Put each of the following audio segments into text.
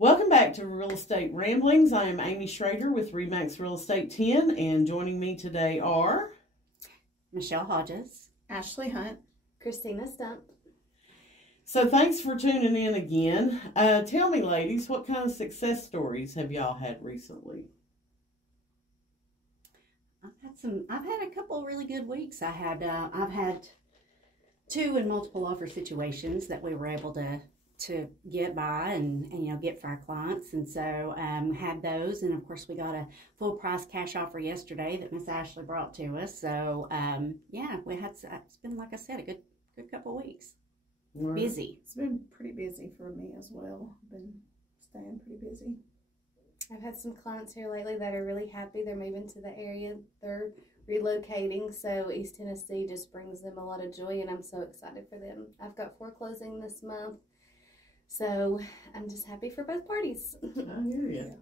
Welcome back to Real Estate Ramblings. I am Amy Shrader with Remax Real Estate 10, and joining me today are Michelle Hodges, Ashley Hunt, Christina Stump. So thanks for tuning in again. Tell me, ladies, what kind of success stories have y'all had recently? I've had a couple of really good weeks. I've had two in multiple offer situations that we were able to get by and get for our clients, and so had those, and of course we got a full price cash offer yesterday that Miss Ashley brought to us. So we had, it's been, like I said, a good couple of weeks. Right. Busy. It's been pretty busy for me as well. I've been staying pretty busy. I've had some clients here lately that are really happy. They're moving to the area. They're relocating, so East Tennessee just brings them a lot of joy, and I'm so excited for them. I've got 4 closing this month, so I'm just happy for both parties. I hear you.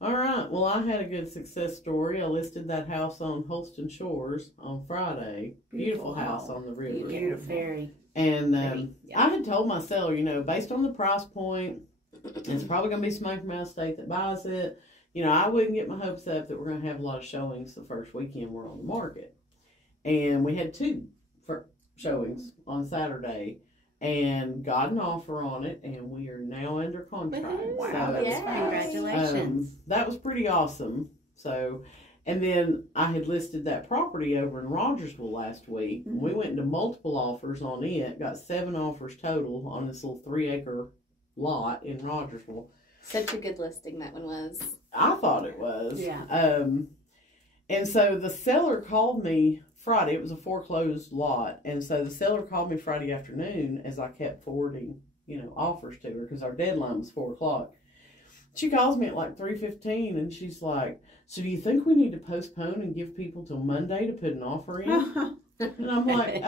All right. Well, I had a good success story. I listed that house on Holston Shores on Friday. Beautiful house on the river. Beautiful. Very. And I had told my seller, based on the price point, it's probably going to be somebody from out of state that buys it. I wouldn't get my hopes up that we're going to have a lot of showings the first weekend we're on the market. And we had 2 showings on Saturday and got an offer on it, and we are now under contract. Wow, so, congratulations. That was pretty awesome. So, and then I had listed that property over in Rogersville last week. Mm-hmm. We went into multiple offers on it, got 7 offers total on this little 3-acre lot in Rogersville. Such a good listing that one was. I thought it was. Yeah. And so the seller called me Friday. It was a foreclosed lot. And so the seller called me Friday afternoon as I kept forwarding, offers to her because our deadline was 4 o'clock. She calls me at like 3:15 and she's like, "So do you think we need to postpone and give people till Monday to put an offer in?" And I'm like,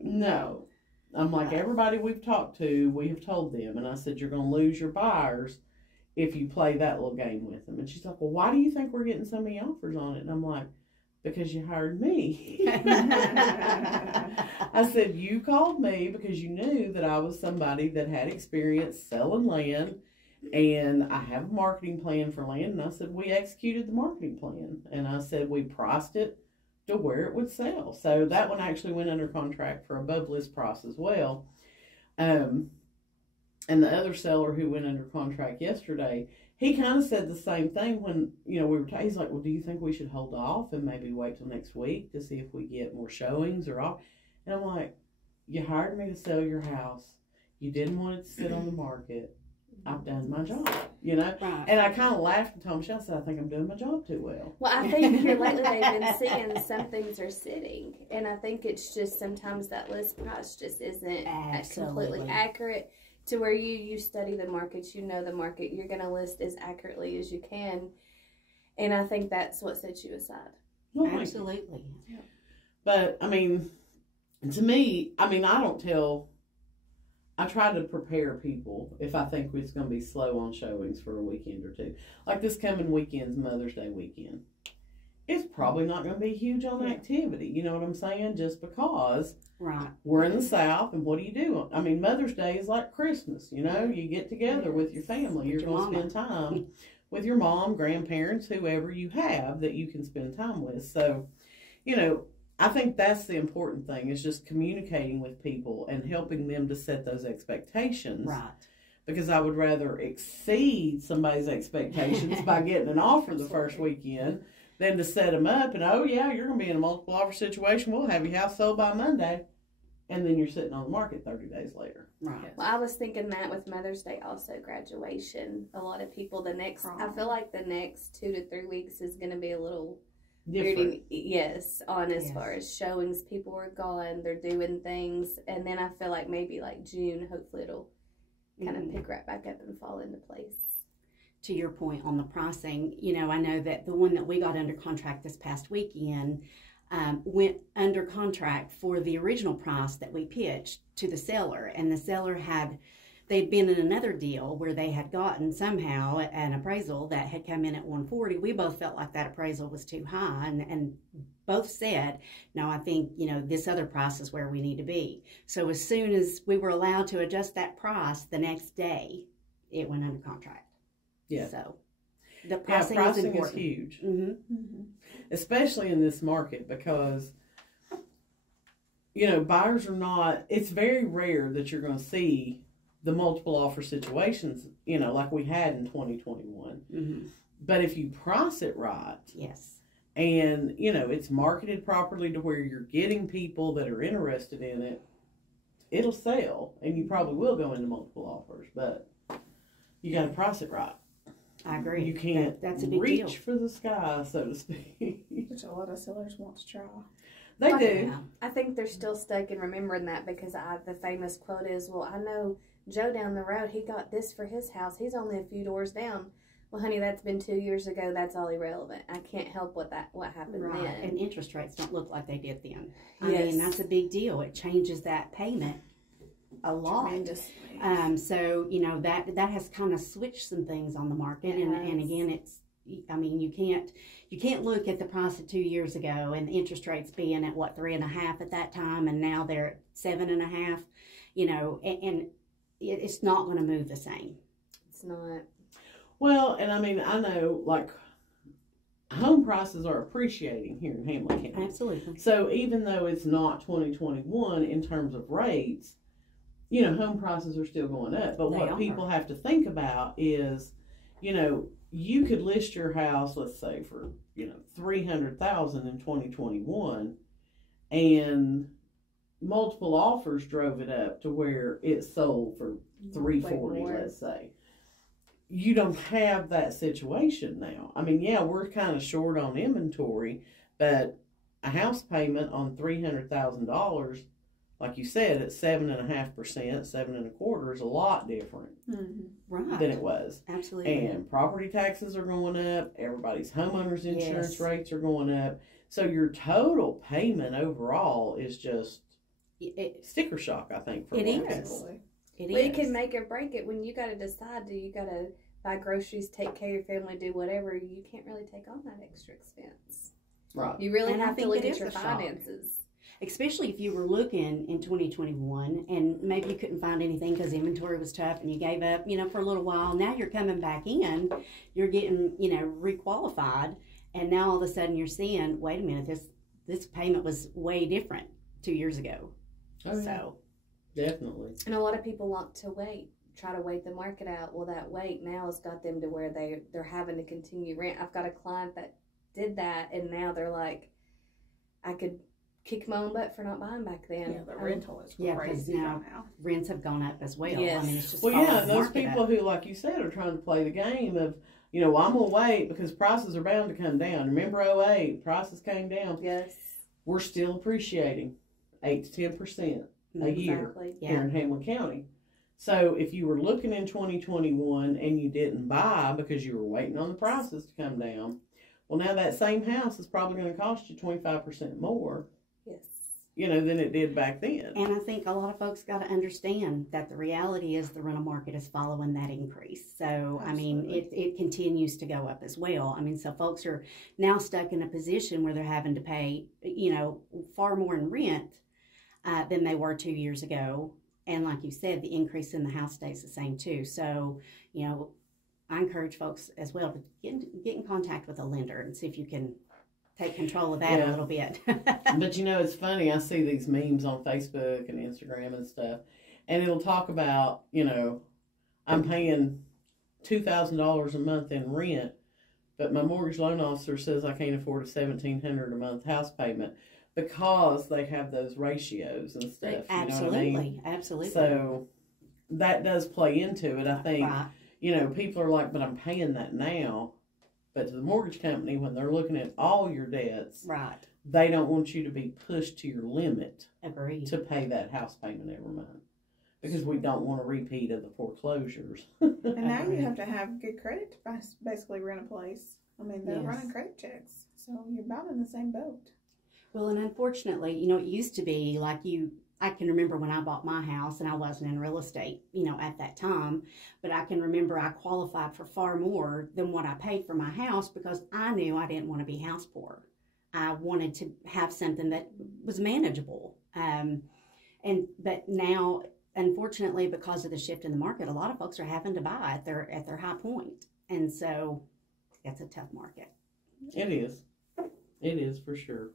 no. I'm like, everybody we've talked to, we have told them. And I said, you're going to lose your buyers if you play that little game with them. And she's like, well, why do you think we're getting so many offers on it? And I'm like, because you hired me. I said, you called me because you knew that I was somebody that had experience selling land, and I have a marketing plan for land. And I said, we executed the marketing plan. And I said, we priced it to where it would sell. So that one actually went under contract for above list price as well. And the other seller who went under contract yesterday, he kind of said the same thing when, he's like, well, do you think we should hold off and maybe wait till next week to see if we get more showings or off? And I'm like, you hired me to sell your house. You didn't want it to sit on the market. I've done my job, Right. And I kind of laughed and told Michelle, I said, I think I'm doing my job too well. Well, I think here lately they've been seeing some things are sitting, and I think it's just sometimes that list price just isn't completely accurate to where you study the markets, the market, you're going to list as accurately as you can, and I think that's what sets you aside. Well, absolutely. Yeah. But, to me, I try to prepare people if I think it's going to be slow on showings for a weekend or two. Like this coming weekend's Mother's Day weekend. It's probably not going to be huge on activity. You know what I'm saying? Just because we're in the South, and what do you do? Mother's Day is like Christmas, You get together with your family. You're going to spend time with your mom, grandparents, whoever you have that you can spend time with. So, I think that's the important thing, is just communicating with people and helping them to set those expectations. Right. Because I would rather exceed somebody's expectations by getting an offer the first weekend than to set them up and, oh, yeah, you're going to be in a multiple offer situation. We'll have your house sold by Monday. And then you're sitting on the market 30 days later. Right. Well, I was thinking that with Mother's Day, also graduation. A lot of people, I feel like the next 2 to 3 weeks is going to be a little different. Yes, as far as showings, people are gone, they're doing things, and then I feel like maybe like June, hopefully it'll kind of pick right back up and fall into place. To your point on the pricing, I know that the one that we got under contract this past weekend went under contract for the original price that we pitched to the seller, and the seller they'd been in another deal where they had gotten somehow an appraisal that had come in at 140. We both felt like that appraisal was too high, and both said, no, I think, this other price is where we need to be. So as soon as we were allowed to adjust that price the next day, it went under contract. Yeah. So the pricing is important. Huge. Mm-hmm. Especially in this market because, you know, buyers are not, it's very rare that you're going to see the multiple offer situations, you know, like we had in 2021. Mm-hmm. But if you price it right, yes, and, you know, it's marketed properly to where you're getting people that are interested in it, it'll sell. And you probably will go into multiple offers, but you got to price it right. I agree. You can't that's a big reach deal. for the sky, so to speak. Which a lot of sellers want to try. They Like, do. Yeah. I think they're still stuck in remembering that because the famous quote is, well, I know Joe down the road, he got this for his house. He's only a few doors down. Well, honey, that's been 2 years ago. That's all irrelevant. I can't help what happened Right. then. And interest rates don't look like they did then. I Yes. mean, that's a big deal. It changes that payment a lot. Tremendously. So, you know, that has kind of switched some things on the market. And again, it's, I mean, you can't look at the price of 2 years ago and the interest rates being at 3.5 at that time. And now they're at 7.5, you know, and it's not going to move the same. It's not. Well, and I mean, I know, like, home prices are appreciating here in Hamlin County. Absolutely. So even though it's not 2021 in terms of rates, you know, home prices are still going up. But They what are. people have to think about is, you know, you could list your house, let's say, for, you know, $300,000 in 2021, and multiple offers drove it up to where it sold for $340,000, let's say. You don't have that situation now. I mean, yeah, we're kind of short on inventory, but a house payment on $300,000, like you said, at 7.5%, 7.25% is a lot different Right. than it was. Absolutely. And property taxes are going up. Everybody's homeowners insurance Yes. rates are going up. So your total payment overall is just sticker shock, I think, for a It lot of is. people. Absolutely. It Well, you is. can make or break it when you got to decide, do you got to buy groceries, take care of your family, do whatever. You can't really take on that extra expense. Right. You really And I have to think look it at is your a shock. finances. Especially if you were looking in 2021 and maybe you couldn't find anything because inventory was tough and you gave up, you know, for a little while. Now you're coming back in, you're getting, you know, requalified, and now all of a sudden you're seeing, wait a minute, this payment was way different 2 years ago. Oh, yeah. So Definitely. And a lot of people want to try to wait the market out. Well, that wait now has got them to where they're having to continue rent. I've got a client that did that, and now they're like, I could kick my own butt for not buying back then. Yeah, the rental is Yeah, 'cause crazy now- right now. rents have gone up as well. Yes. I mean, it's just Well, followed yeah, the those market people up. who, like you said, are trying to play the game of, you know, well, I'm going to wait because prices are bound to come down. Remember 2008, prices came down. Yes. We're still appreciating 8 to 10% a year Exactly. Yeah. here in Hamlin County. So if you were looking in 2021 and you didn't buy because you were waiting on the prices to come down, well, now that same house is probably going to cost you 25% more, Yes. you know, than it did back then. And I think a lot of folks got to understand that the reality is the rental market is following that increase. So, I mean, Absolutely. it continues to go up as well. I mean, so folks are now stuck in a position where they're having to pay, you know, far more in rent than they were 2 years ago. And like you said, the increase in the house stays the same too. So, you know, I encourage folks as well to get in contact with a lender and see if you can take control of that a Yeah. little bit. But you know, it's funny. I see these memes on Facebook and Instagram and stuff, and it'll talk about, you know, I'm paying $2,000 a month in rent, but my mortgage loan officer says I can't afford a $1,700 a month house payment because they have those ratios and stuff. Absolutely, You know what I mean? absolutely. So that does play into it. I think, Right. you know, people are like, but I'm paying that now. But to the mortgage company, when they're looking at all your debts, Right. they don't want you to be pushed to your limit Agreed. to pay that house payment every month because we don't want a repeat of the foreclosures. And now you Agreed. have to have good credit to basically rent a place. I mean, they're Yes. running credit checks. So you're about in the same boat. Well, and unfortunately, you know, it used to be like I can remember when I bought my house, and I wasn't in real estate, you know, at that time, but I can remember I qualified for far more than what I paid for my house because I knew I didn't want to be house poor. I wanted to have something that was manageable. But now unfortunately, because of the shift in the market, a lot of folks are having to buy at their high point, and so it's a tough market. It is for sure.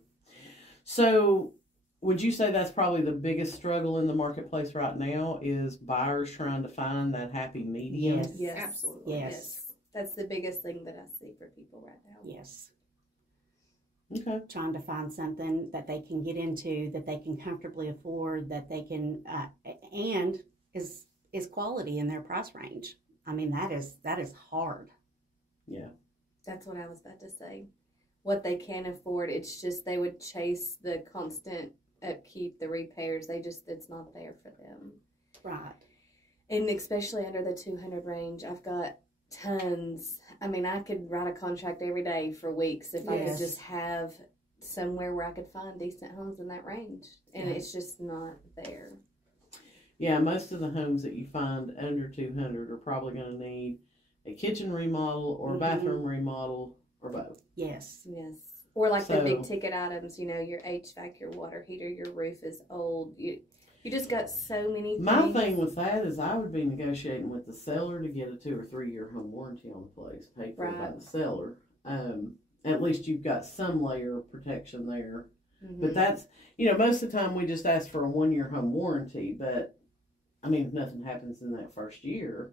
So, would you say that's probably the biggest struggle in the marketplace right now is buyers trying to find that happy medium? Yes. Absolutely. Yes. That's the biggest thing that I see for people right now. Yes. Okay. Trying to find something that they can get into, that they can comfortably afford, that they can, and is quality in their price range. I mean, that is hard. Yeah. That's what I was about to say. What they can afford, it's just they would chase the constant upkeep, the repairs. It's not there for them. Right. And especially under the 200 range, I've got tons. I mean, I could write a contract every day for weeks if I could just have somewhere where I could find decent homes in that range. And it's just not there. Yeah, most of the homes that you find under 200 are probably going to need a kitchen remodel or a bathroom remodel or both. Yes. Yes. Or like the big ticket items, your HVAC, your water heater, your roof is old. You just got so many things. My thing with that is I would be negotiating with the seller to get a 2 or 3 year home warranty on the place, paid for by the seller. At least you've got some layer of protection there. Mm-hmm. But that's, most of the time we just ask for a 1 year home warranty. But, I mean, if nothing happens in that first year,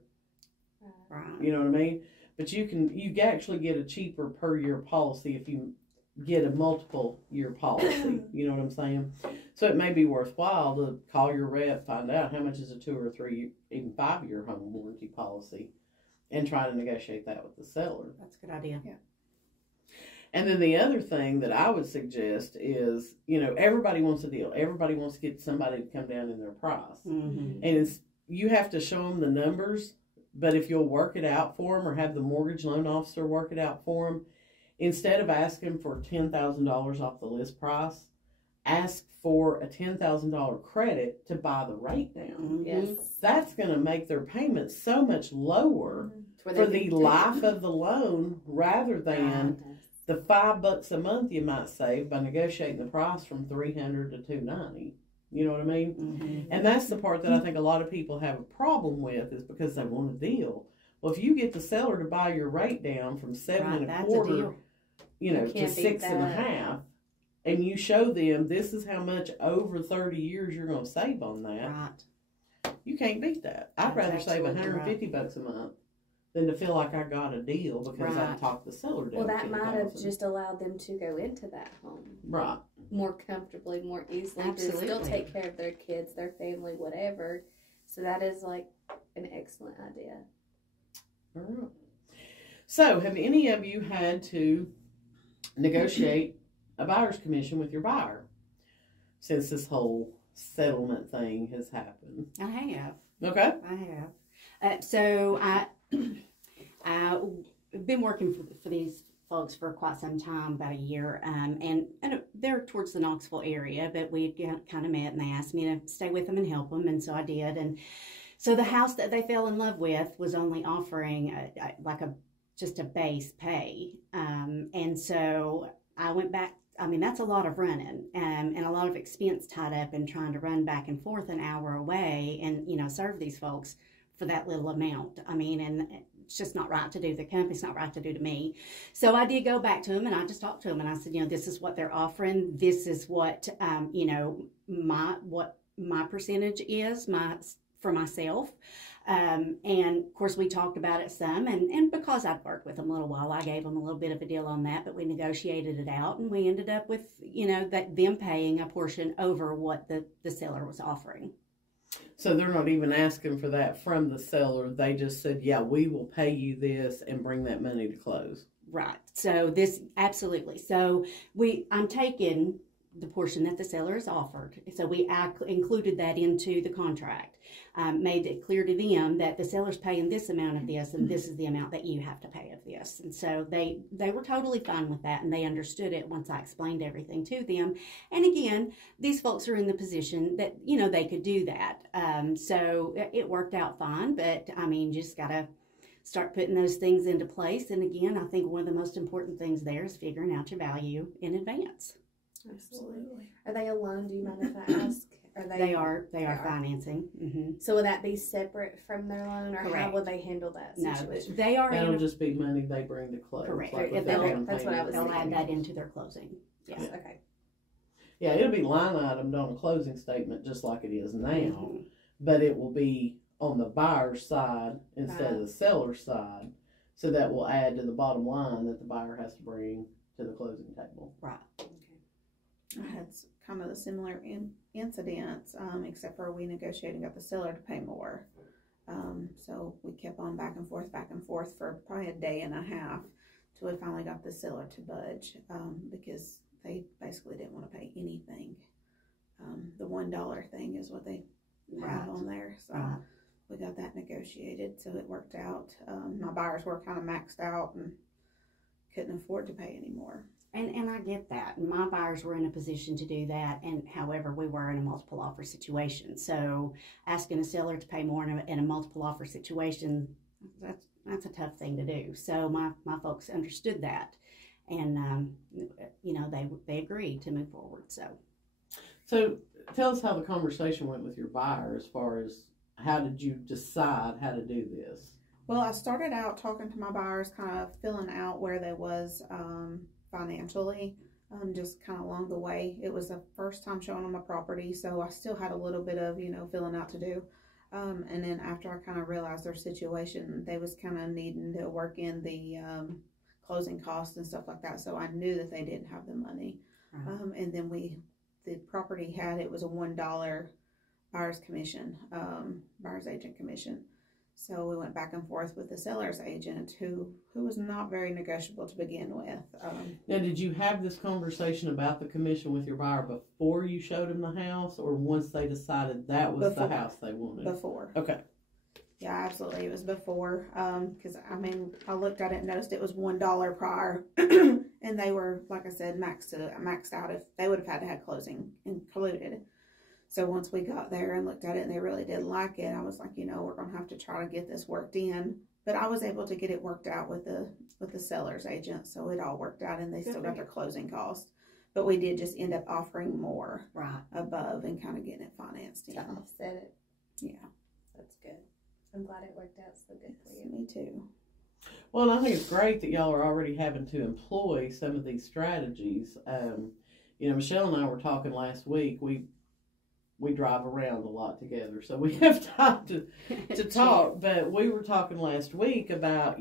right. You know what I mean? But you actually get a cheaper per year policy if you get a multiple year policy. You know what I'm saying? So it may be worthwhile to call your rep, find out how much is a 2 or 3, even 5 year home warranty policy, and try to negotiate that with the seller. That's a good idea. Yeah. And then the other thing that I would suggest is, everybody wants a deal. Everybody wants to get somebody to come down in their price. Mm-hmm. And you have to show them the numbers, but if you'll work it out for them or have the mortgage loan officer work it out for them, instead of asking for $10,000 off the list price, ask for a $10,000 credit to buy the rate down. Mm-hmm. Yes. That's going to make their payments so much lower for the life of the loan rather than the $5 a month you might save by negotiating the price from $300 to $290. You know what I mean? Mm-hmm. And that's the part that I think a lot of people have a problem with is because they want a deal. Well, if you get the seller to buy your rate down from 7 1/4, to 6 1/2, and you show them this is how much over 30 years you're going to save on that, Right. you can't beat that. I'd rather save $150 a month than to feel like I got a deal because I talked the seller down. Well, that might have just allowed them to go into that home. Right. More comfortably, more easily, Absolutely. to still take care of their kids, their family, whatever. So that is like an excellent idea. All right. So, have any of you had to negotiate a buyer's commission with your buyer since this whole settlement thing has happened? I have. Okay. I have. So I've been working for these folks for quite some time, about a year, and they're towards the Knoxville area, but we kind of met, and they asked me to stay with them and help them, and so I did. And so the house that they fell in love with was only offering just a base pay, and so I went back. I mean, that's a lot of running, and a lot of expense tied up in trying to run back and forth an hour away and serve these folks for that little amount. I mean, and it's just not right to do. The company's not right to do to me. So I did go back to them, and I just talked to them, and I said, this is what they're offering. This is what my percentage is for myself. And of course we talked about it some, and because I'd worked with them a little while, I gave them a little bit of a deal on that, but we negotiated it out, and we ended up with, that them paying a portion over what the seller was offering. So they're not even asking for that from the seller. They just said, yeah, we will pay you this and bring that money to close. Right. So absolutely. So I'm taking the portion that the seller has offered. So I included that into the contract, made it clear to them that the seller's paying this amount of this, and this is the amount that you have to pay of this. And so they were totally fine with that, and they understood it once I explained everything to them. And again, these folks are in the position that, they could do that. So it worked out fine, but I mean, you just got to start putting those things into place. And again, I think one of the most important things there is figuring out your value in advance. Absolutely. Are they alone? Do you mind if I ask Are They are financing. Mm-hmm. So will that be separate from their loan, or Correct. how will they handle that situation? No, they are. That'll just be money they bring to close. Correct. Like If that's what I was They'll thinking. add that into their closing. Yes. Yeah. Okay. Yeah, it'll be line itemed on a closing statement just like it is now, Mm-hmm. but it will be on the buyer's side instead of the seller's side. So that will add to the bottom line that the buyer has to bring to the closing table. Right. I had kind of a similar incidents, except for we negotiated and got the seller to pay more. So we kept on back and forth for probably a day and a half till we finally got the seller to budge, because they basically didn't want to pay anything. The $1 thing is what they have on there. So we got that negotiated, so it worked out. My buyers were kind of maxed out and couldn't afford to pay anymore. And I get that. My buyers were in a position to do that, and however, we were in a multiple offer situation. So asking a seller to pay more in a multiple offer situation, that's a tough thing to do. So my folks understood that, and they agreed to move forward. So tell us how the conversation went with your buyer as far as how did you decide how to do this? Well, I started out talking to my buyers, kind of filling out where they was financially, just kind of along the way. It was the first time showing them a property, so I still had a little bit of, filling out to do. And then after I kind of realized their situation, they was kind of needing to work in the closing costs and stuff like that, so I knew that they didn't have the money. And then the property it was a $1 buyer's commission, buyer's agent commission. So we went back and forth with the seller's agent, who was not very negotiable to begin with. Now, did you have this conversation about the commission with your buyer before you showed him the house, or once they decided that was the house they wanted? Before. Okay. Yeah, absolutely. It was before. Because, I looked at it and noticed it was $1 prior. And they were, like I said, maxed out. If they would have had to have closing included. So once we got there and looked at it and they really did like it, I was like, we're going to have to try to get this worked in. But I was able to get it worked out with the seller's agent. So it all worked out, and they still got their closing costs. But we did just end up offering more above and kind of getting it financed in. To offset it. Yeah. That's good. I'm glad it worked out so good for you. Me too. Well, and I think it's great that y'all are already having to employ some of these strategies. Michelle and I were talking last week. We drive around a lot together, so we have time to talk. But we were talking last week about,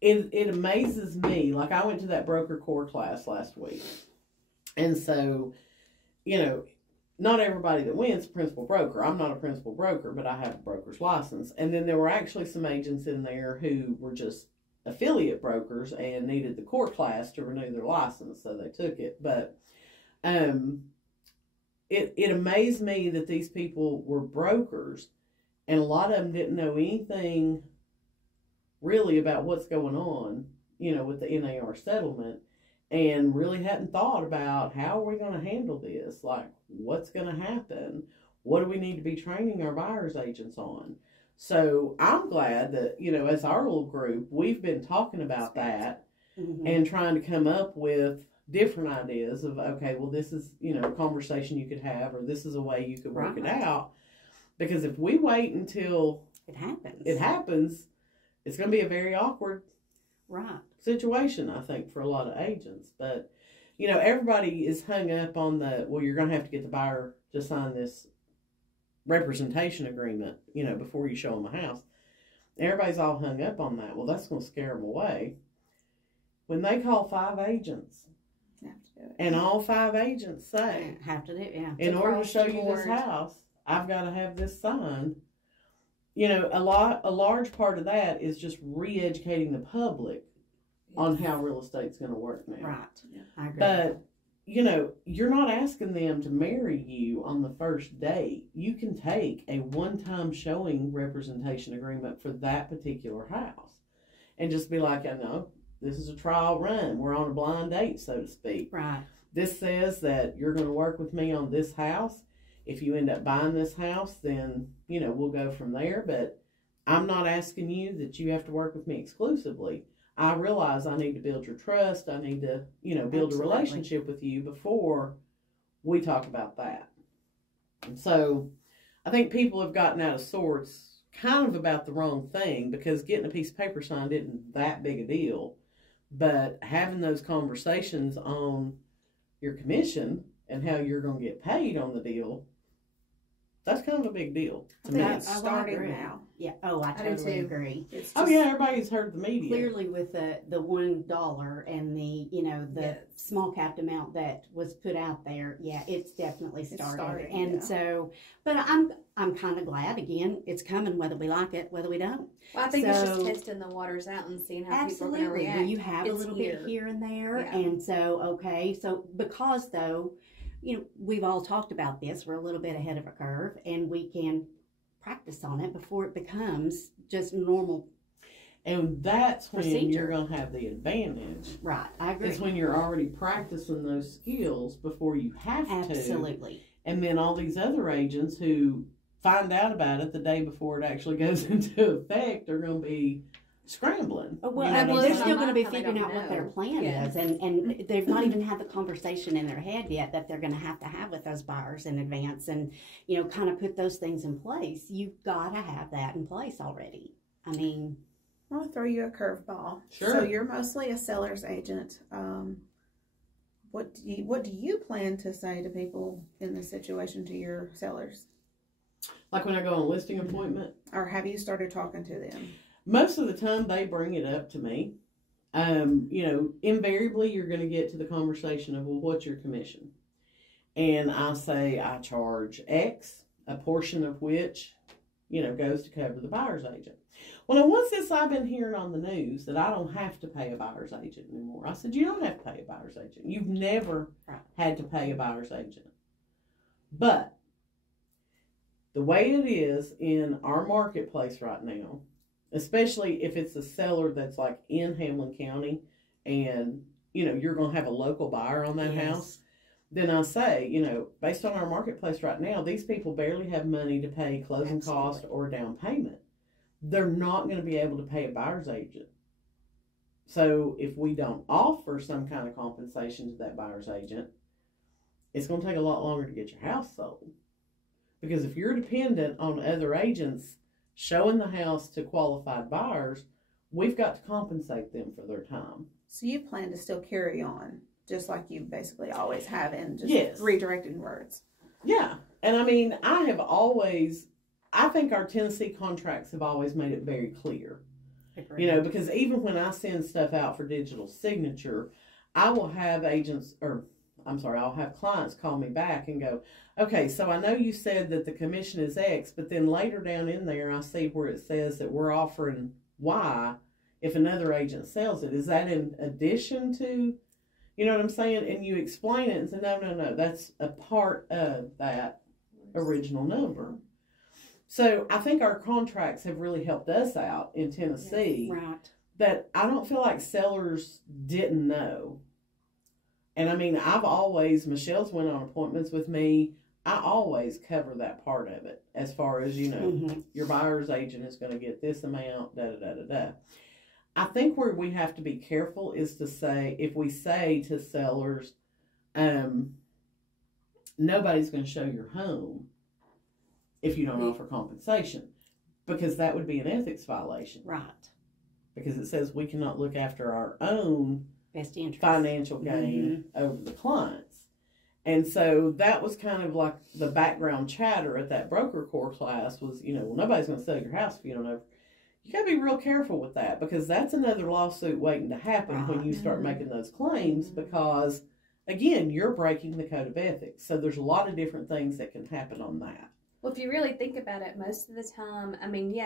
it amazes me. Like, I went to that broker core class last week. And so, not everybody that wins principal broker. I'm not a principal broker, but I have a broker's license. And then there were actually some agents in there who were just affiliate brokers and needed the core class to renew their license, so they took it. But it amazed me that these people were brokers, and a lot of them didn't know anything really about what's going on, with the NAR settlement, and really hadn't thought about how are we going to handle this? Like, what's going to happen? What do we need to be training our buyer's agents on? So I'm glad that, as our little group, we've been talking about that and trying to come up with different ideas of, okay, well, this is, a conversation you could have, or this is a way you could work it out. Because if we wait until it happens, it's going to be a very awkward situation, I think, for a lot of agents. But, everybody is hung up on you're going to have to get the buyer to sign this representation agreement, before you show them a house. Everybody's all hung up on that. Well, that's going to scare them away. When they call 5 agents, and all 5 agents say, have to do it, yeah. In order to show you this house, I've got to have this signed. A large part of that is just re-educating the public on how real estate's going to work now. Right. Yeah, I agree. But, you're not asking them to marry you on the first date. You can take a one-time showing representation agreement for that particular house and just be like, I know, this is a trial run. We're on a blind date, so to speak. Right. This says that you're going to work with me on this house. If you end up buying this house, then, we'll go from there. But I'm not asking you that you have to work with me exclusively. I realize I need to build your trust. I need to, build a relationship with you before we talk about that. So I think people have gotten out of sorts kind of about the wrong thing, because getting a piece of paper signed isn't that big a deal. But having those conversations on your commission and how you're going to get paid on the deal, that's kind of a big deal to me. It's starting now. Yeah. Oh, I totally agree. It's Oh yeah, everybody's heard the media. Clearly, with the $1 and the small capped amount that was put out there, yeah, it's definitely started. And so, but I'm kind of glad. Again, it's coming whether we like it, whether we don't. Well, I think it's just testing the waters out and seeing how people are going to react. Well, you have a little bit here and there, and so because though, we've all talked about this. We're a little bit ahead of a curve, and we can practice on it before it becomes just normal. And that's when procedure. You're going to have the advantage. Right, I agree. It's when you're already practicing those skills before you have to. Absolutely. And then all these other agents who find out about it the day before it actually goes into effect are going to be scrambling. Well, they're still going to be figuring out what their plan is, and they've not even had the conversation in their head yet that they're going to have with those buyers in advance, and kind of put those things in place. You've got to have that in place already. I mean, I'll throw you a curveball. Sure. So you're mostly a seller's agent. What do you plan to say to people in this situation, to your sellers? Like when I go on a listing appointment? Or have you started talking to them? Most of the time they bring it up to me. Invariably you're going to get to the conversation of, well, what's your commission? And I say I charge X, a portion of which, goes to cover the buyer's agent. Well, now once this I've been hearing on the news that I don't have to pay a buyer's agent anymore. I said, you don't have to pay a buyer's agent. You've never had to pay a buyer's agent. But the way it is in our marketplace right now, especially if it's a seller that's like in Hamlin County and, you're going to have a local buyer on that house, then I say, based on our marketplace right now, these people barely have money to pay closing cost or down payment. They're not going to be able to pay a buyer's agent. So if we don't offer some kind of compensation to that buyer's agent, it's going to take a lot longer to get your house sold. Because if you're dependent on other agents showing the house to qualified buyers, we've got to compensate them for their time. So you plan to still carry on, just like you basically always have, and just redirecting words. Yeah. And I mean, I think our Tennessee contracts have always made it very clear. Agreed. Because even when I send stuff out for digital signature, I will have I'll have clients call me back and go, okay, so I know you said that the commission is X, but then later down in there, I see where it says that we're offering Y if another agent sells it. Is that in addition to, you know what I'm saying? And you explain it and say, no, that's a part of that original number. So I think our contracts have really helped us out in Tennessee. Yes, right. That I don't feel like sellers didn't know. And I mean, Michelle's went on appointments with me. I always cover that part of it as far as, your buyer's agent is going to get this amount, da-da-da-da-da. I think where we have to be careful is to say, if we say to sellers, nobody's going to show your home if you don't offer compensation, because that would be an ethics violation. Right. Because it says we cannot look after our own best interest, financial gain over the clients. And so that was kind of like the background chatter at that broker core class was, well, nobody's going to sell your house if you don't know. You got to be real careful with that, because that's another lawsuit waiting to happen when you start making those claims, because, again, you're breaking the code of ethics. So there's a lot of different things that can happen on that. Well, if you really think about it, most of the time, I mean,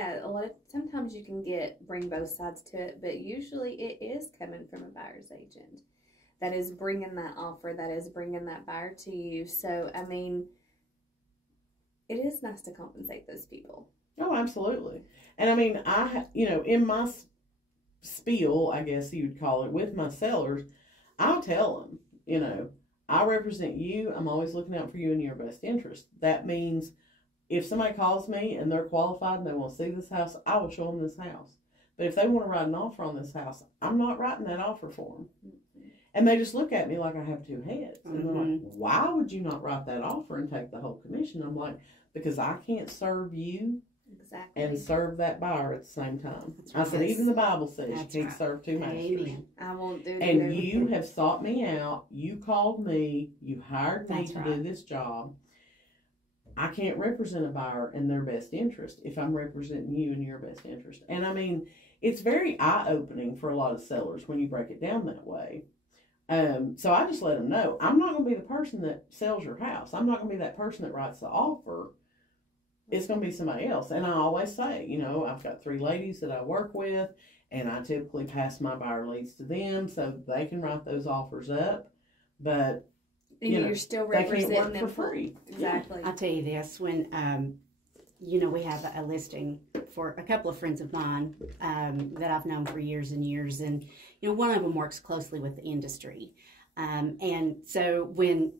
sometimes you can bring both sides to it, but usually it is coming from a buyer's agent that is bringing that offer, that is bringing that buyer to you. So, I mean, it is nice to compensate those people. Oh, absolutely. And I mean, in my spiel, I guess you would call it, with my sellers, I'll tell them, I represent you. I'm always looking out for you in your best interest. That means if somebody calls me and they're qualified and they want to see this house, I will show them this house. But if they want to write an offer on this house, I'm not writing that offer for them. And they just look at me like I have two heads. And they're like, Mm-hmm. why would you not write that offer and take the whole commission? I'm like, because I can't serve you Exactly. and serve that buyer at the same time. That's I said, right. even the Bible says That's you can't right. serve two masters. Amen. I won't do that. And you have sought me out. You called me. You hired me That's to right. do this job. I can't represent a buyer in their best interest if I'm representing you in your best interest. And I mean, it's very eye-opening for a lot of sellers when you break it down that way. So I just let them know, I'm not going to be the person that sells your house. I'm not going to be that person that writes the offer. It's going to be somebody else. And I always say, you know, I've got 3 ladies that I work with, and I typically pass my buyer leads to them so they can write those offers up. But And you know, you're still they can't representing work them for free. Exactly. I'll tell you this, when, you know, we have a listing for a couple of friends of mine that I've known for years and years. And, you know, one of them works closely with the industry. And so when,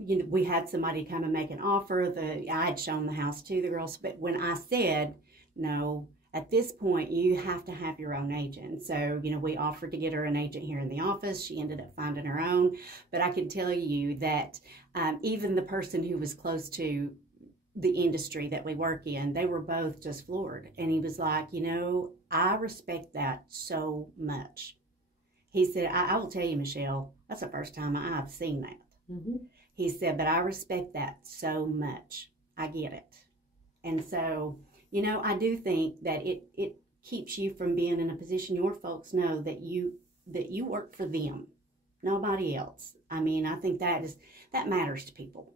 you know, we had somebody come and make an offer, I had shown the house to the girls, but when I said, no, at this point, you have to have your own agent. So, you know, we offered to get her an agent here in the office. She ended up finding her own. But I can tell you that even the person who was close to the industry that we work in, they were both just floored. And he was like, you know, I respect that so much. He said, I will tell you, Michelle, that's the first time I've seen that. Mm-hmm. He said, but I respect that so much. I get it. And so, you know, I do think that it keeps you from being in a position your folks know that you work for them, nobody else. I mean, I think that matters to people.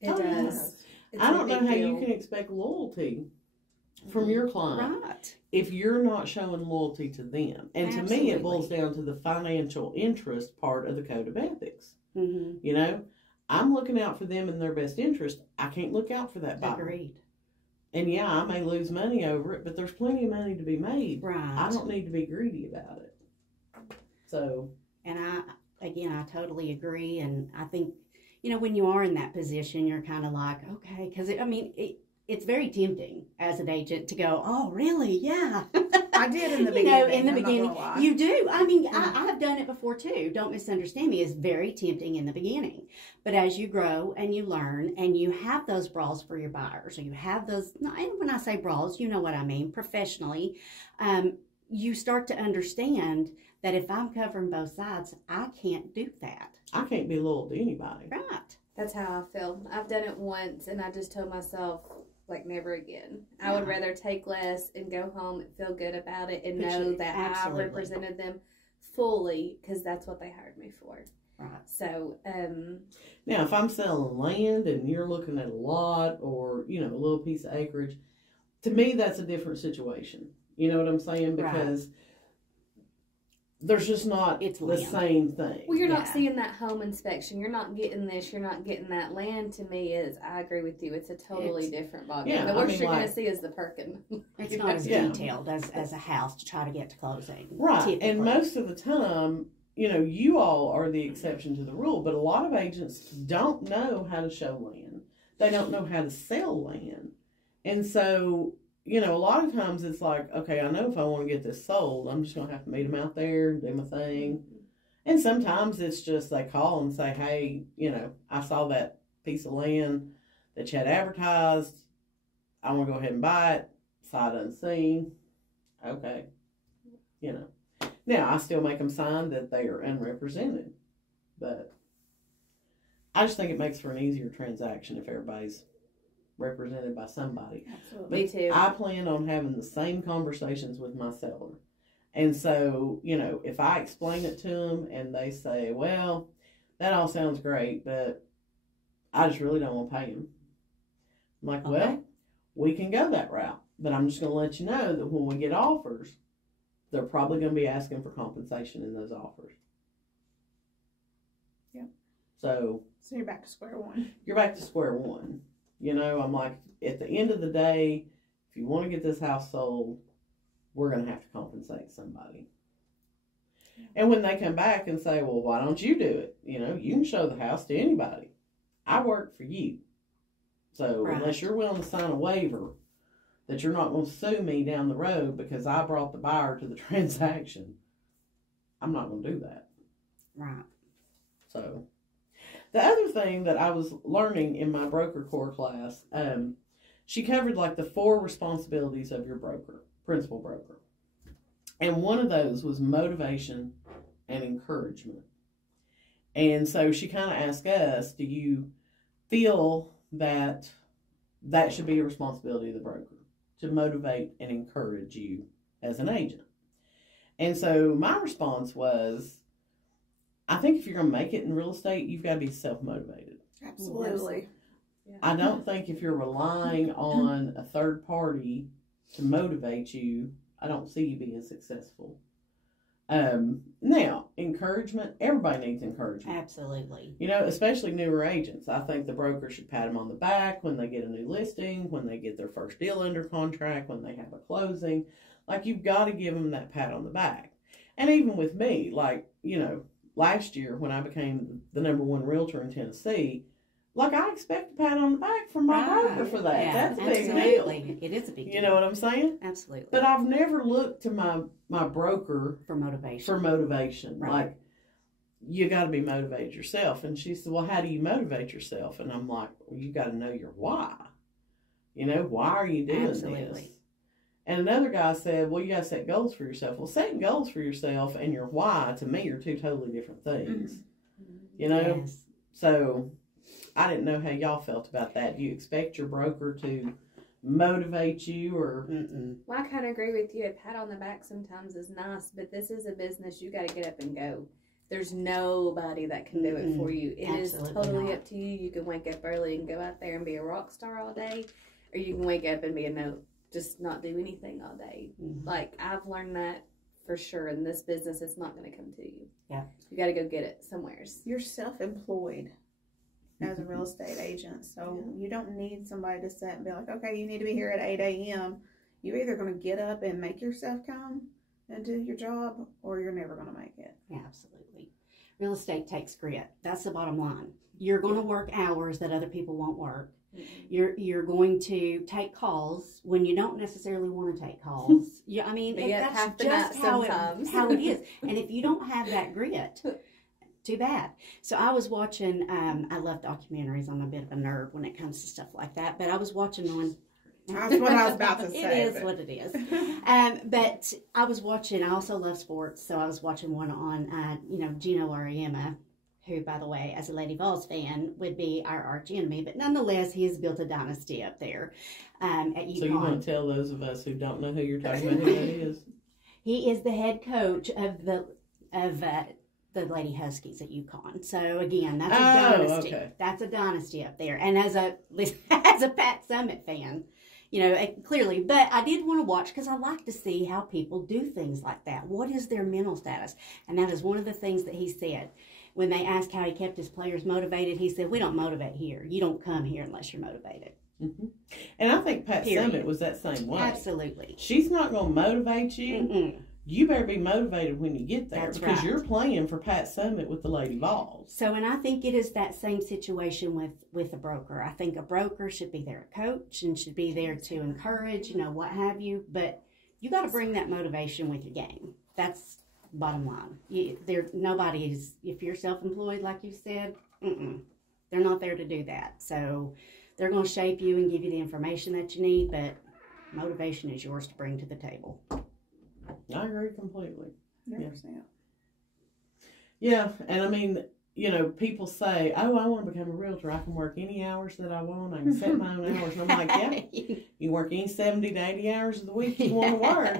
It Oh, does. yes. It's I a don't know big how deal. you can expect loyalty from your client Right. if you're not showing loyalty to them. And to me, it Absolutely. boils down to the financial interest part of the code of ethics. Mm-hmm. You know, I'm looking out for them in their best interest. I can't look out for that buyer. Agreed. And yeah, I may lose money over it, but there's plenty of money to be made. Right. I don't need to be greedy about it. So, And I totally agree. And I think, you know, when you are in that position, you're kind of like, okay, because it's very tempting as an agent to go, oh, really? Yeah. I did in the You know, beginning. in the I'm not beginning, gonna lie. you do. I mean, Yeah. I've done it before too. Don't misunderstand me. It's very tempting in the beginning. But as you grow and you learn and you have those brawls for your buyers, or you have those, and when I say brawls, you know what I mean, professionally, you start to understand that if I'm covering both sides, I can't do that. I can't be loyal to anybody. Right. That's how I feel. I've done it once, and I just told myself, like, never again. I would rather take less and go home and feel good about it and But know you- that absolutely. I represented them fully, because that's what they hired me for. Right. So, Now, if I'm selling land and you're looking at a lot or, you know, a little piece of acreage, to me, that's a different situation. You know what I'm saying? Right. Because there's just not It's the land. same thing. well, you're not Yeah. seeing that home inspection. You're not getting this. You're not getting that. Land, to me, I agree with you. It's a totally different ballgame. Yeah, the I worst mean, you're going like- to see is the perking. It's not as Yeah. detailed as a house to try to get to closing. Right. typically. And most of the time, you know, you all are the exception to the rule, but a lot of agents don't know how to show land. They don't know how to sell land. And so, you know, a lot of times it's like, okay, I know if I want to get this sold, I'm just going to have to meet them out there and do my thing. And sometimes it's just they call and say, hey, you know, I saw that piece of land that you had advertised. I want to go ahead and buy it. Sight unseen. Okay. You know. Now, I still make them sign that they are unrepresented. But I just think it makes for an easier transaction if everybody's represented by somebody. Absolutely. Me too. I plan on having the same conversations with my seller. And so, you know, if I explain it to them and they say, well, that all sounds great, but I just really don't want to pay them. I'm like, Okay. well, we can go that route. But I'm just going to let you know that when we get offers, they're probably going to be asking for compensation in those offers. Yep. So So you're back to square one. you're back to square one. You know, I'm like, at the end of the day, if you want to get this house sold, we're going to have to compensate somebody. And when they come back and say, well, why don't you do it? You know, you can show the house to anybody. I work for you. So Right. unless you're willing to sign a waiver that you're not going to sue me down the road because I brought the buyer to the transaction, I'm not going to do that. Right. So, the other thing that I was learning in my broker core class, she covered like the 4 responsibilities of your broker, principal broker. And one of those was motivation and encouragement. And so she kind of asked us, do you feel that that should be a responsibility of the broker to motivate and encourage you as an agent? And so my response was, I think if you're going to make it in real estate, you've got to be self-motivated. Absolutely. Yeah. I don't think if you're relying on a third party to motivate you, I don't see you being successful. Now, encouragement, everybody needs encouragement. Absolutely. You know, especially newer agents. I think the broker should pat them on the back when they get a new listing, when they get their first deal under contract, when they have a closing. Like, you've got to give them that pat on the back. And even with me, like, you know, last year when I became the #1 realtor in Tennessee, like, I expect a pat on the back from my broker for that. Yeah, That's a big deal. absolutely. It is a big deal. You know what I'm saying? Absolutely. But I've never looked to my broker for motivation. for motivation. Right. Like, you got to be motivated yourself. And she said, well, how do you motivate yourself? And I'm like, well, you got to know your why. You know, why are you doing Absolutely. this? And another guy said, well, you got to set goals for yourself. Well, setting goals for yourself and your why, to me, are 2 totally different things. Mm-hmm. You know? Yes. So I didn't know how y'all felt about that. Do you expect your broker to motivate you or? Mm-mm. Well, I kind of agree with you. A pat on the back sometimes is nice, but this is a business. You got to get up and go. There's nobody that can do it for you. It is Absolutely totally not. up to you. You can wake up early and go out there and be a rock star all day, or you can wake up and be just not do anything all day. Mm-hmm. Like, I've learned that for sure. In this business, it's not going to come to you. Yeah. You got to go get it somewhere. You're self-employed as a real estate agent, so you don't need somebody to sit and be like, okay, you need to be here at 8 a.m. You're either going to get up and make yourself come and do your job, or you're never going to make it. Yeah, absolutely. Real estate takes grit. That's the bottom line. You're going to work hours that other people won't work. You're going to take calls when you don't necessarily want to take calls. I mean, that's just how it is. And if you don't have that grit, too bad. So I was watching, I love documentaries. I'm a bit of a nerd when it comes to stuff like that. But I was watching one. That's what I was about to say. It is what it is. But I was watching, I also love sports. So I was watching one on, Gino Auriemma, who, by the way, as a Lady Vols fan, would be our arch enemy. But nonetheless, he has built a dynasty up there at UConn. So you want to tell those of us who don't know who you're talking about who that is? He is the head coach of the Lady Huskies at UConn. So again, that's a dynasty. Okay. That's a dynasty up there. And as a Pat Summitt fan, clearly, but I did want to watch because I like to see how people do things like that. What is their mental status? And that is one of the things that he said. When they asked how he kept his players motivated, he said, we don't motivate here. You don't come here unless you're motivated. Mm-hmm. And I think Pat Summitt was that same way. Absolutely. She's not going to motivate you. Mm-mm. You better be motivated when you get there. That's because right. You're playing for Pat Summitt with the Lady Vols. So, and I think it is that same situation with a broker. I think a broker should be there to coach and should be there to encourage, what have you. But you got to bring that motivation with your game. That's bottom line. Nobody is, if you're self-employed, like you said, they're not there to do that. So they're going to shape you and give you the information that you need, but motivation is yours to bring to the table. I agree completely. 100%. Yeah, and I mean, people say, oh, I want to become a realtor. I can work any hours that I want. I can set my own hours. And I'm like, yeah, you work any 70 to 80 hours of the week you want to work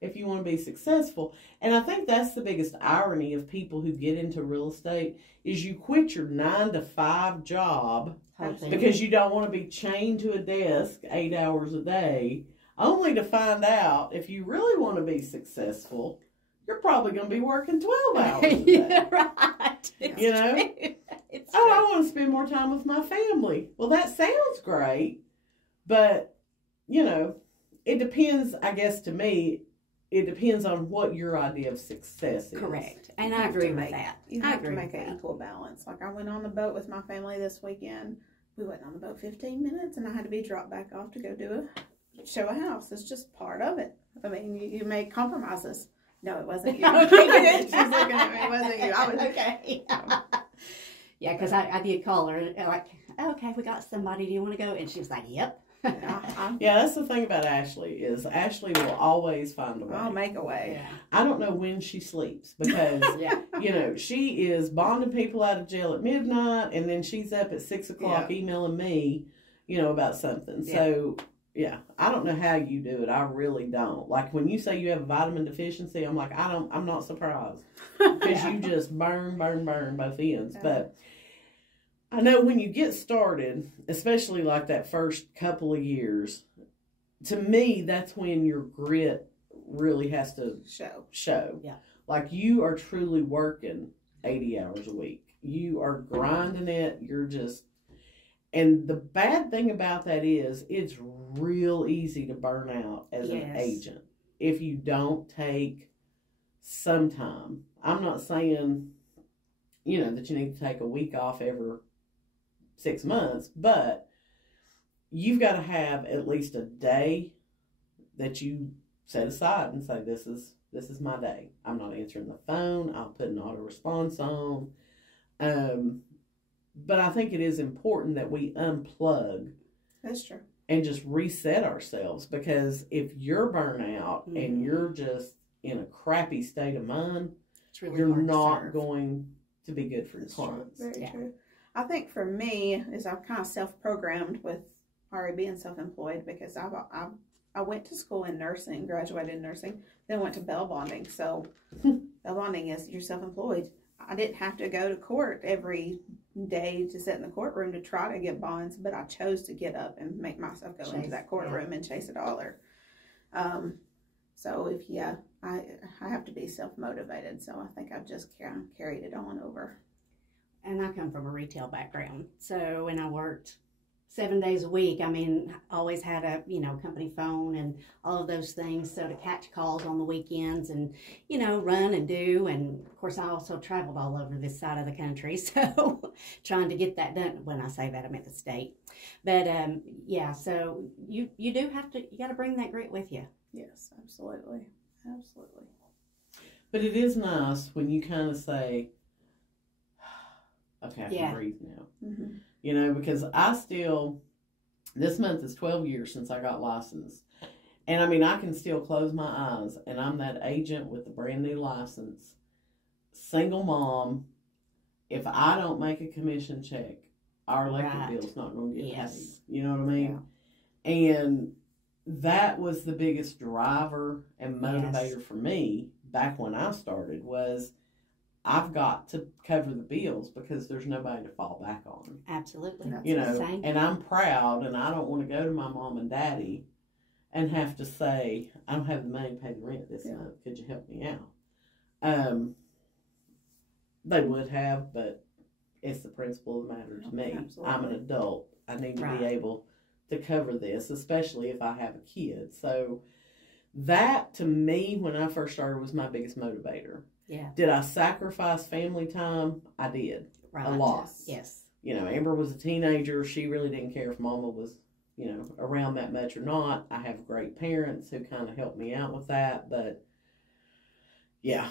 if you want to be successful. And I think that's the biggest irony of people who get into real estate is you quit your 9 to 5 job because you don't want to be chained to a desk 8 hours a day, only to find out if you really want to be successful, you're probably going to be working 12 hours a day. Yeah, right. It's true. I want to spend more time with my family. Well, that sounds great, but, it depends, I guess, to me, it depends on what your idea of success is. Correct. And I agree with that. You have to make an equal balance. Like, I went on the boat with my family this weekend. We went on the boat 15 minutes, and I had to be dropped back off to go show a house. It's just part of it. I mean, you make compromises. No, it wasn't you. Okay, good. She's looking at me. It wasn't you. I was okay. Yeah, because I did call her, like, okay, we got somebody. Do you want to go? And she was like, yep. Yeah, that's the thing about Ashley is Ashley will always find a way. I'll make a way. Yeah. I don't know when she sleeps because, Yeah. you know, she is bonding people out of jail at midnight and then she's up at 6 o'clock emailing me, you know, about something. Yeah. So, yeah, I don't know how you do it. I really don't. Like when you say you have a vitamin deficiency, I'm like, I'm not surprised because you just burn both ends. Yeah. But I know when you get started, especially like that first couple of years, to me, that's when your grit really has to show. Yeah. Like you are truly working 80 hours a week. You are grinding it. You're just, and the bad thing about that is it's real easy to burn out as an agent if you don't take some time. I'm not saying, you know, that you need to take a week off every 6 months, but you've got to have at least a day that you set aside and say, this is my day. I'm not answering the phone. I'll put an auto response on. But I think it is important that we unplug. That's true. And just reset ourselves, because if you're burnt out and you're just in a crappy state of mind, It's really you're hard to not serve. going to be good for your That's true. clients. Very true. I think for me is I've kind of self-programmed with already being self-employed because I went to school in nursing, graduated in nursing, then went to bail bonding. So bail bonding is you're self-employed. I didn't have to go to court every day to sit in the courtroom to try to get bonds, but I chose to get up and make myself go into that courtroom and chase a dollar. So I have to be self-motivated. So I think I've just kind of carried it on over. And I come from a retail background. So when I worked 7 days a week, I mean, I always had a, company phone and all of those things. So to catch calls on the weekends and, run and do. And of course, I also traveled all over this side of the country. So trying to get that done. When I say that, I meant the state. But so you do have to, you got to bring that grit with you. Yes, absolutely. Absolutely. But it is nice when you kind of say, okay, I can breathe now. Mm-hmm. Because this month is 12 years since I got licensed. And I mean, I can still close my eyes and I'm that agent with the brand new license, single mom. If I don't make a commission check, our electric bill's not going to get paid. You know what I mean? Yeah. And that was the biggest driver and motivator for me back when I started was I've got to cover the bills because there's nobody to fall back on. Absolutely. And I'm proud and I don't want to go to my mom and daddy and have to say, I don't have the money to pay the rent this month. Could you help me out? They would have, but it's the principle of the matter to me. Absolutely. I'm an adult. I need to be able to cover this, especially if I have a kid. So that, to me, when I first started, was my biggest motivator. Yeah. Did I sacrifice family time? I did. Right. A lot. Yes. Amber was a teenager. She really didn't care if Mama was, around that much or not. I have great parents who kind of helped me out with that. But, yeah,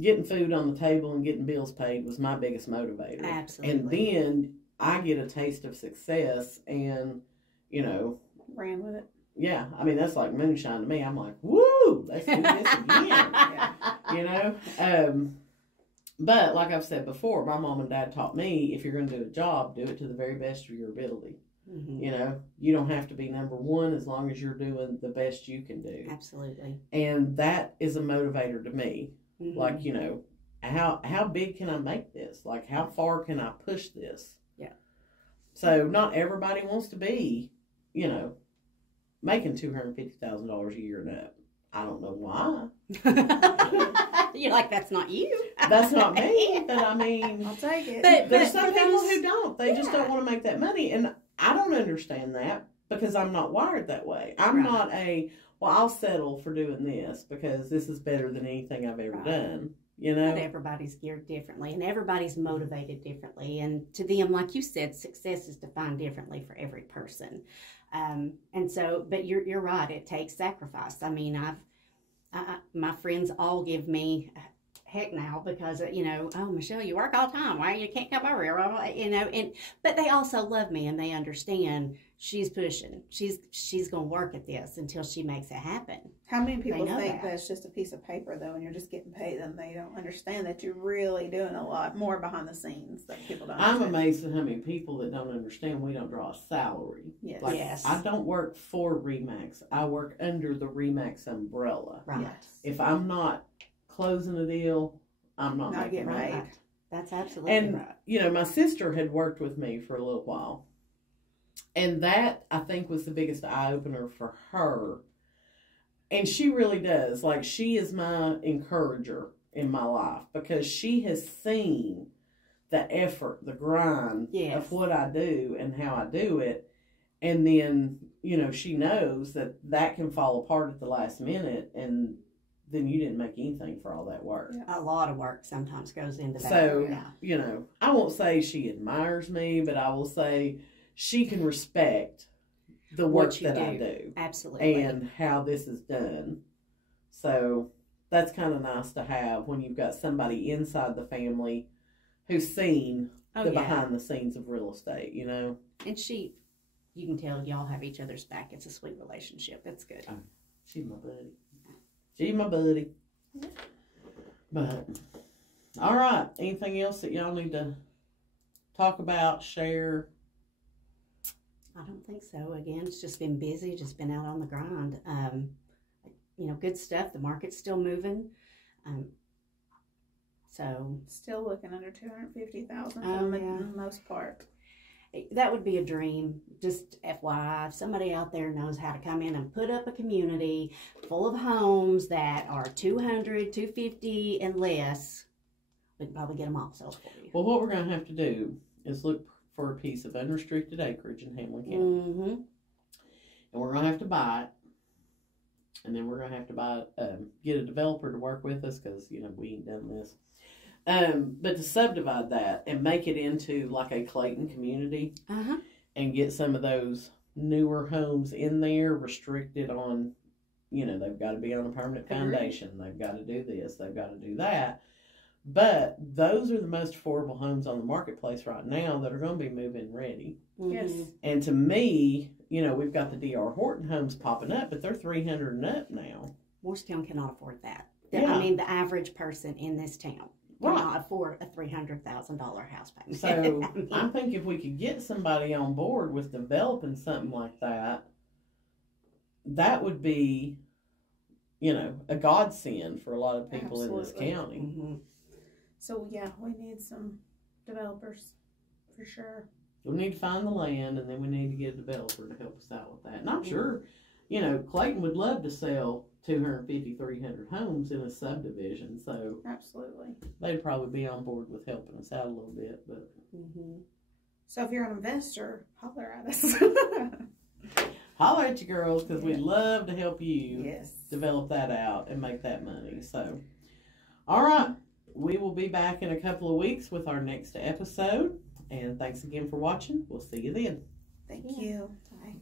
getting food on the table and getting bills paid was my biggest motivator. Absolutely. And then I get a taste of success and, ran with it. Yeah, I mean, that's like moonshine to me. I'm like, woo, let's do this again. But like I've said before, my mom and dad taught me, if you're going to do a job, do it to the very best of your ability. Mm-hmm. You don't have to be number one as long as you're doing the best you can do. Absolutely. And that is a motivator to me. Mm-hmm. Like, how big can I make this? Like, how far can I push this? Yeah. So not everybody wants to be, making $250,000 a year and up. I don't know why. You're like, that's not you. That's not me. But I mean, I'll take it. But there's some people who don't. They just don't want to make that money. And I don't understand that because I'm not wired that way. I'm not I'll settle for doing this because this is better than anything I've ever done. But everybody's geared differently and everybody's motivated differently. And to them, like you said, success is defined differently for every person. And so, but you're right. It takes sacrifice. I mean, my friends all give me heck now because, oh, Michelle, you work all the time. Why you can't come over here? But they also love me and they understand she's pushing. She's going to work at this until she makes it happen. How many people think that it's just a piece of paper, though, and you're just getting paid, and they don't understand that you're really doing a lot more behind the scenes that people don't understand. I'm amazed at how many people that don't understand we don't draw a salary. Yes. Yes. I don't work for RE/MAX. I work under the RE/MAX umbrella. Right. Yes. If I'm not closing a deal, I'm not making getting money. paid. Right. That's absolutely And, right. my sister had worked with me for a little while. And that, I think, was the biggest eye-opener for her. And she really does. Like, she is my encourager in my life because she has seen the effort, the grind of what I do and how I do it. And then, she knows that that can fall apart at the last minute, and then you didn't make anything for all that work. A lot of work sometimes goes into that. So, I won't say she admires me, but I will say she can respect the work that I do. Absolutely. And how this is done. So that's kind of nice to have when you've got somebody inside the family who's seen the behind the scenes of real estate, And you can tell y'all have each other's back. It's a sweet relationship. It's good. She's my buddy. She's my buddy. But, all right. Anything else that y'all need to talk about, share? I don't think so. Again, it's just been busy, just been out on the grind. Good stuff. The market's still moving. So still looking under 250,000 for the most part. That would be a dream. Just FYI, if somebody out there knows how to come in and put up a community full of homes that are 200, 250 and less, we can probably get them all sold for you. Well, what we're going to have to do is look for a piece of unrestricted acreage in Hamlin County. Mm-hmm. And we're going to have to buy it. And then we're going to have to get a developer to work with us because, we ain't done this. But to subdivide that and make it into like a Clayton community and get some of those newer homes in there restricted on, they've got to be on a permanent foundation. They've got to do this. They've got to do that. But those are the most affordable homes on the marketplace right now that are going to be move-in ready. Yes. And to me, we've got the D.R. Horton homes popping up, but they're 300 and up now. Morristown cannot afford that. Yeah. I mean, the average person in this town cannot afford a $300,000 house payment. So I think if we could get somebody on board with developing something like that, that would be, a godsend for a lot of people in this county. Mm-hmm. So, we need some developers for sure. We need to find the land, and then we need to get a developer to help us out with that. And I'm sure, Clayton would love to sell 250, 300 homes in a subdivision. So absolutely, they'd probably be on board with helping us out a little bit. But so if you're an investor, holler at us. Holler at you girls, because we'd love to help you Yes. develop that out and make that money. So, all right. We will be back in a couple of weeks with our next episode. And thanks again for watching. We'll see you then. Thank you. Bye.